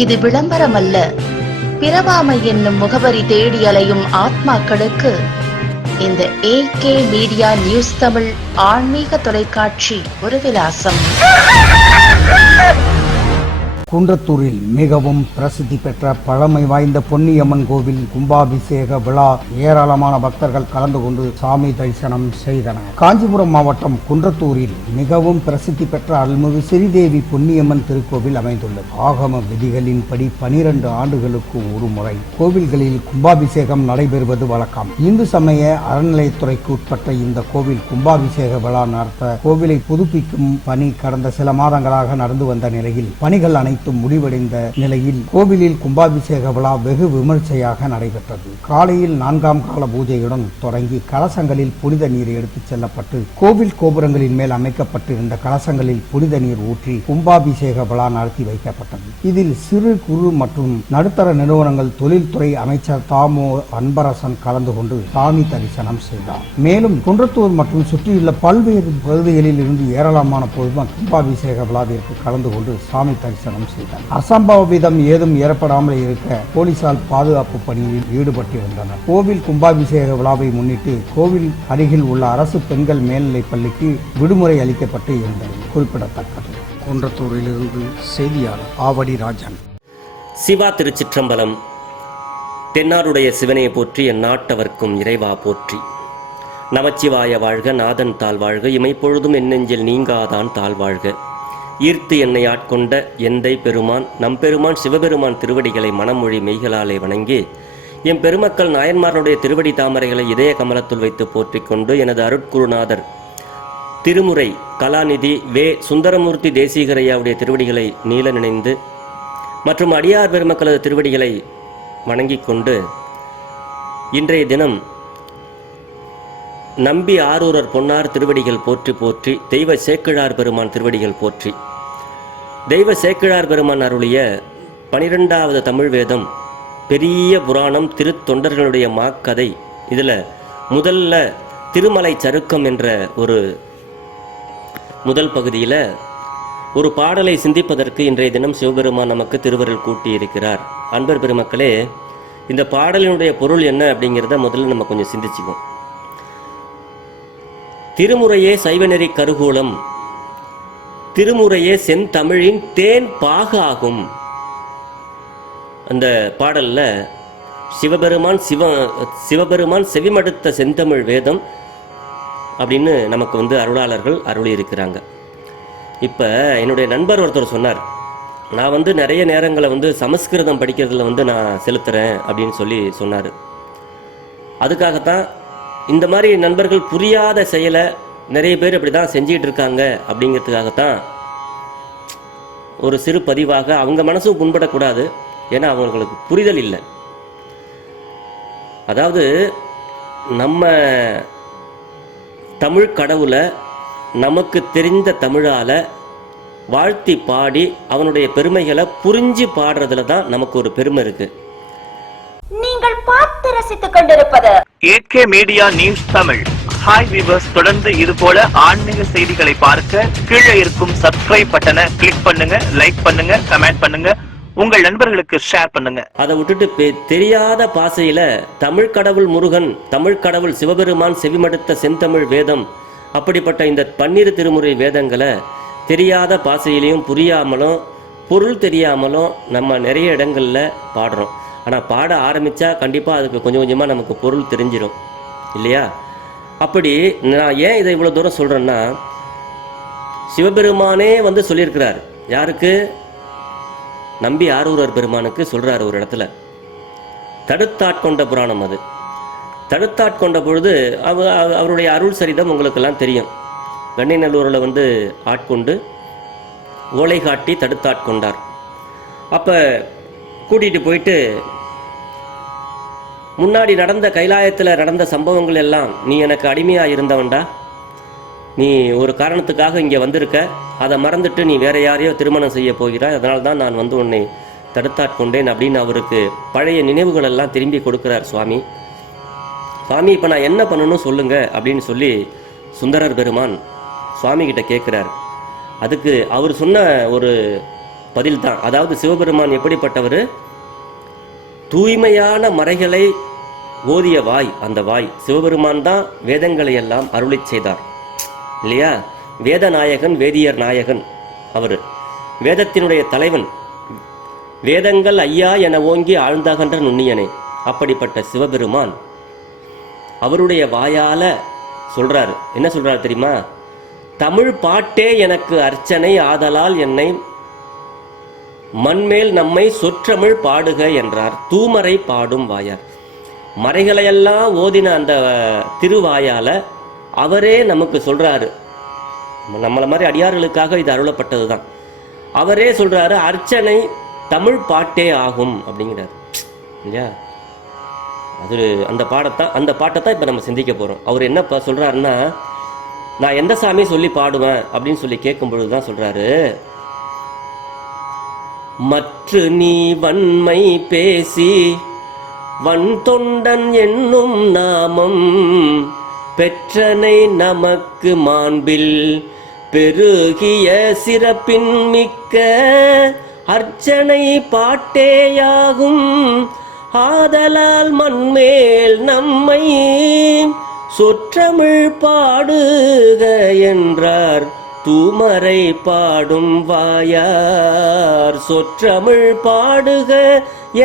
இது விளம்பரமல்ல. பிறவாமை என்னும் முகவரி தேடி அலையும் ஆத்மாக்களுக்கு இந்த AK மீடியா நியூஸ் தமிழ் ஆன்மீக தொலைக்காட்சி ஒரு விலாசம். குன்றத்தூரில் மிகவும் பிரசித்தி பெற்ற பழமை வாய்ந்த பொன்னியம்மன் கோவில் கும்பாபிஷேக விழா ஏராளமான பக்தர்கள் கலந்து கொண்டு சாமி தரிசனம் செய்தனர். காஞ்சிபுரம் மாவட்டம் குன்றத்தூரில் மிகவும் பிரசித்தி பெற்ற அருள்மிகு ஸ்ரீதேவி பொன்னியம்மன் திருக்கோவில் அமைந்துள்ளது. ஆகம விதிகளின்படி 12 ஆண்டுகளுக்கு ஒரு முறை கோவில்களில் கும்பாபிஷேகம் நடைபெறுவது வழக்கம். இந்து சமய அறநிலையத்துறைக்கு உட்பட்ட இந்த கோவில் கும்பாபிஷேக விழா நடத்த கோவிலை புதுப்பிக்கும் பணி கடந்த சில மாதங்களாக நடந்து வந்த நிலையில் பணிகள் அனைத்தும் முடிவடைந்த நிலையில் கோவிலில் கும்பாபிஷேக விழா வெகு விமர்சையாக நடைபெற்றது. காலையில் 4ஆம் கால பூஜையுடன் தொடங்கி கலசங்களில் புனித நீர் எடுத்துச் செல்லப்பட்டு கோவில் கோபுரங்களின் மேல் அமைக்கப்பட்டிருந்த கலசங்களில் புனித நீர் ஊற்றி கும்பாபிஷேக விழா நடத்தி வைக்கப்பட்டது. இதில் சிறு குறு மற்றும் நடுத்தர நிறுவனங்கள் தொழில்துறை அமைச்சர் தாமோ அன்பரசன் கலந்து கொண்டு சாமி தரிசனம் செய்தார். மேலும் குன்றத்தூர் மற்றும் சுற்றியுள்ள பல்வேறு பகுதிகளில் இருந்து ஏராளமான பொதுமக்கள் கும்பாபிஷேக விழாவிற்கு கலந்து கொண்டு சாமி தரிசனம் செய்தார். அசம்பாவிதம் ஏதும் ஏற்படாமல் இருக்க போலீசார் பாதுகாப்பு பணியில் ஈடுபட்டிருந்தனர். கோவில் கும்பாபிஷேக விழாவை முன்னிட்டு கோவில் அருகில் உள்ள அரசு பெண்கள் மேல்நிலைப் பள்ளிக்கு விடுமுறை அளிக்கப்பட்டு இருந்தது குறிப்பிடத்தக்கது. குன்றத்தூரிலிருந்து செய்தியாளர் ஆவடி ராஜன். சிவா திருச்சிற்றம்பலம். தென்னாருடைய சிவனையை போற்றி எந்நாட்டவர்க்கும் இறைவா போற்றி. நமச்சிவாய வாழ்க, நாதன் தாழ் வாழ்க, இமைப்பொழுதும் என் நெஞ்சில் நீங்காதான் தாழ் வாழ்க. ஈர்த்து என்னை ஆட்கொண்ட எந்தை பெருமான் நம்பெருமான் சிவபெருமான் திருவடிகளை மனமொழி மெய்களாலே வணங்கி என் பெருமக்கள் நாயன்மார்களுடைய திருவடி தாமரைகளை இதய கமலத்துள் வைத்து போற்றிக் கொண்டு எனது அருட்குருநாதர் திருமுறை கலாநிதி வே சுந்தரமூர்த்தி தேசிகரையாவுடைய திருவடிகளை நீல நினைந்து மற்றும் அடியார் பெருமக்களது திருவடிகளை வணங்கிக் கொண்டு இன்றைய தினம் நம்பி ஆரூரர் பொன்னார் திருவடிகள் போற்றி போற்றி, தெய்வ சேக்கிழார் பெருமான் திருவடிகள் போற்றி. தெய்வ சேக்கிழார் பெருமான் அருளிய 12வது தமிழ் வேதம் பெரிய புராணம் திருத்தொண்டர்களுடைய மாக்கதை. இதில் முதல்ல திருமலை சருக்கம் என்ற ஒரு முதல் பகுதியில் ஒரு பாடலை சிந்திப்பதற்கு இன்றைய தினம் சிவபெருமான் நமக்கு திருவருள் கூட்டியிருக்கிறார். அன்பர் பெருமக்களே, இந்த பாடலினுடைய பொருள் என்ன அப்படிங்கிறத முதல்ல நம்ம கொஞ்சம் சிந்திச்சுக்குவோம். திருமுறையே சைவநெறி கருகூலம், திருமுறையே செந்தமிழின் தேன் பாகாகும். அந்த பாடல்ல சிவபெருமான் செவிமடுத்த செந்தமிழ் வேதம் அப்படின்னு நமக்கு அருளாளர்கள் அருளி இருக்கிறாங்க. இப்போ என்னுடைய நண்பர் ஒருத்தர் சொன்னார், நான் நிறைய நேரங்களை சமஸ்கிருதம் படிக்கிறதுல நான் செலுத்துறேன் அப்படின்னு சொல்லி சொன்னார். அதுக்காகத்தான் இந்த மாதிரி நண்பர்கள் புரியாத செயலை நிறைய பேர் இப்படி தான் செஞ்சிகிட்டு இருக்காங்க அப்படிங்கிறதுக்காகத்தான் ஒரு சிறு பதிவாக, அவங்க மனசும் புண்படக்கூடாது, ஏன்னா அவங்களுக்கு புரிதல் இல்லை. அதாவது நம்ம தமிழ் கடவுளை நமக்கு தெரிந்த தமிழால் வாழ்த்தி பாடி அவனுடைய பெருமைகளை புரிஞ்சு பாடுறதுல தான் நமக்கு ஒரு பெருமை இருக்கு. நீங்கள் பார்த்து ரசித்துக் கொண்டிருப்பது AK media news Tamil. Hi viewers, தொடர்ந்து இது போல ஆன்மீக செய்திகளை பார்க்க கீழே இருக்கும் சப்ஸ்கிரைப் பட்டனை கிளிக் பண்ணுங்க, லைக் பண்ணுங்க, கமெண்ட் பண்ணுங்க, உங்கள் நண்பர்களுக்கு ஷேர் பண்ணுங்க. அதை விட்டுட்டு தெரியாத பாசையில தமிழ் கடவுள் முருகன், தமிழ் கடவுள் சிவபெருமான் செவிமடுத்த செந்தமிழ் வேதம், அப்படிப்பட்ட இந்த 12 திருமுறை வேதங்களை தெரியாத பாசையிலையும் புரியாமலும் பொருள் தெரியாமலும் நம்ம நிறைய இடங்கள்ல பாடுறோம். ஆனால் பாட ஆரம்பித்தா கண்டிப்பாக அதுக்கு கொஞ்சம் கொஞ்சமாக நமக்கு பொருள் தெரிஞ்சிடும் இல்லையா? அப்படி நான் ஏன் இதை இவ்வளோ தூரம் சொல்கிறேன்னா, சிவபெருமானே சொல்லியிருக்கிறார். யாருக்கு? நம்பி ஆரூரர் பெருமானுக்கு சொல்கிறார் ஒரு இடத்துல. தடுத்தாட்கொண்ட புராணம் அது. தடுத்தாட்கொண்ட பொழுது அவருடைய அருள் சரிதம் உங்களுக்கெல்லாம் தெரியும். வெண்ணைநல்லூரில் ஆட்கொண்டு ஓலை காட்டி தடுத்தாட்கொண்டார். அப்போ கூட்டிகிட்டு போயிட்டு முன்னாடி நடந்த கைலாயத்தில் நடந்த சம்பவங்கள் எல்லாம், நீ எனக்கு அடிமையாக இருந்தவன்டா, நீ ஒரு காரணத்துக்காக இங்கே வந்திருக்க, அதை மறந்துட்டு நீ வேற யாரையோ திருமணம் செய்ய போகிறாய், அதனால தான் நான் உன்னை தடுத்தாட்கொண்டேன் அப்படின்னு அவருக்கு பழைய நினைவுகள் எல்லாம் திரும்பி கொடுக்கிறார் சுவாமி. சுவாமி, இப்போ நான் என்ன பண்ணணும் சொல்லுங்க அப்படின்னு சொல்லி சுந்தரர் பெருமான் சுவாமி கிட்ட கேட்குறார். அதுக்கு அவர் சொன்ன ஒரு பதில் தான். அதாவது சிவபெருமான் எப்படிப்பட்டவர்? தூய்மையான மறைகளை ஓதிய வாய். அந்த வாய் சிவபெருமான் தான் வேதங்களை எல்லாம் அருளிச் செய்தார் இல்லையா? வேதநாயகன், வேதியர் நாயகன் அவர், வேதத்தினுடைய தலைவன். வேதங்கள் ஐயா என ஓங்கி ஆழ்ந்தகன்ற நுண்ணியனே. அப்படிப்பட்ட சிவபெருமான் அவருடைய வாயால சொல்றாரு. என்ன சொல்றாரு தெரியுமா? தமிழ் பாட்டே எனக்கு அர்ச்சனை ஆதலால் என்னை மண்மேல் நம்மை சொற்றமிழ் பாடுக என்றார். தூமரை பாடும் வாயார். மறைகளையெல்லாம் ஓதின அந்த திருவாயால அவரே நமக்கு சொல்றாரு. நம்மளை மாதிரி அடியார்களுக்காக இது அருளப்பட்டது தான். அவரே சொல்றாரு, அர்ச்சனை தமிழ் பாட்டே ஆகும் அப்படிங்கிறார் இல்லையா? அது அந்த பாட்டை தான் இப்போ நம்ம சிந்திக்க போகிறோம். அவர் என்ன சொல்றாருன்னா, நான் எந்த சாமியை சொல்லி பாடுவேன் அப்படின்னு சொல்லி கேட்கும் பொழுது தான் சொல்றாரு, மற்று நீ வன்மை பேசி வன் தொண்டன் என்னும் நாமம் பெற்றனை நமக்கு மாண்பில் பெருகிய சிறப்பின் மிக்க அர்ச்சனை பாட்டேயாகும். ஆதலால் மண்மேல் நம்மை சொற்றமிழ் பாடுக என்றார். தூமரை பாடும் வாயார். சொற்றமிழ் பாடுக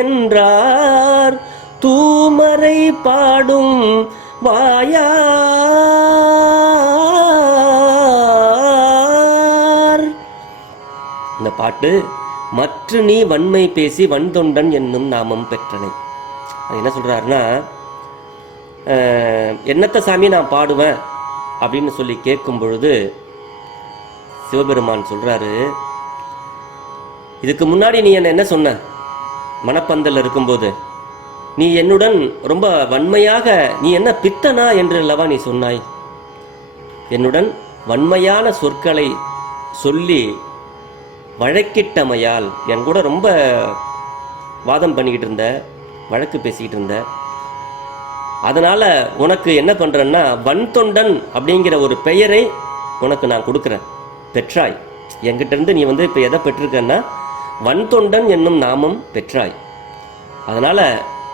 என்றார். தூமரை பாடும் வாயார். இந்த பாட்டு மற்ற நீ வன்மை பேசி வன்தொண்டன் என்னும் நாமம் பெற்றனை. அது என்ன சொல்றாருன்னா, என்னத்த சாமி நான் பாடுவேன் அப்படின்னு சொல்லி கேட்கும் பொழுது சிவபெருமான் சொல்றாரு, இதுக்கு முன்னாடி நீ என்ன சொன்ன? மணப்பந்தல் இருக்கும்போது நீ என்னுடன் ரொம்ப வன்மையாக, நீ என்ன பித்தனா என்று அல்லவா நீ சொன்னாய். என்னுடன் வன்மையான சொற்களை சொல்லி வழக்கிட்டமையால் என் கூட ரொம்ப வாதம் பண்ணிக்கிட்டு இருந்த, வழக்கு பேசிக்கிட்டு இருந்த. அதனால உனக்கு என்ன பண்றேன்னா, வன்தொண்டன் அப்படிங்கிற ஒரு பெயரை உனக்கு நான் கொடுக்குறேன். பெற்றாய். என்கிட்ட இருந்து நீ இப்போ எதை பெற்றிருக்கன்னா, வன்தொண்டன் என்னும் நாமம் பெற்றாய். அதனால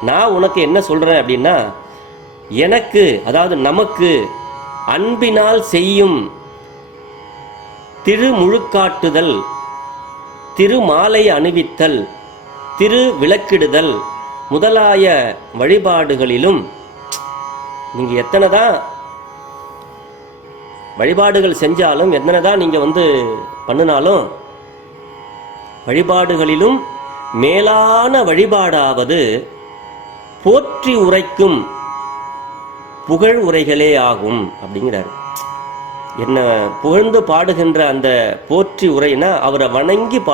நான் உனக்கு என்ன சொல்றேன் அப்படின்னா, எனக்கு, அதாவது நமக்கு அன்பினால் செய்யும் திருமுழுக்காட்டுதல், திருமாலை அணிவித்தல், திரு விளக்கிடுதல் முதலாய வழிபாடுகளிலும் நீங்க எத்தனை தான் வழிபாடுகள் செஞ்சாலும், எத்தனை தான் நீங்க பண்ணினாலும், வழிபாடுகளிலும் மேலான வழிபாடாவது போற்றி உரைக்கும் புகழ் உரைகளே ஆகும் அப்படிங்கிறார். என்ன புகழ்ந்து பாடுகின்ற அந்த போற்றி உரைனா அவரை வணங்கி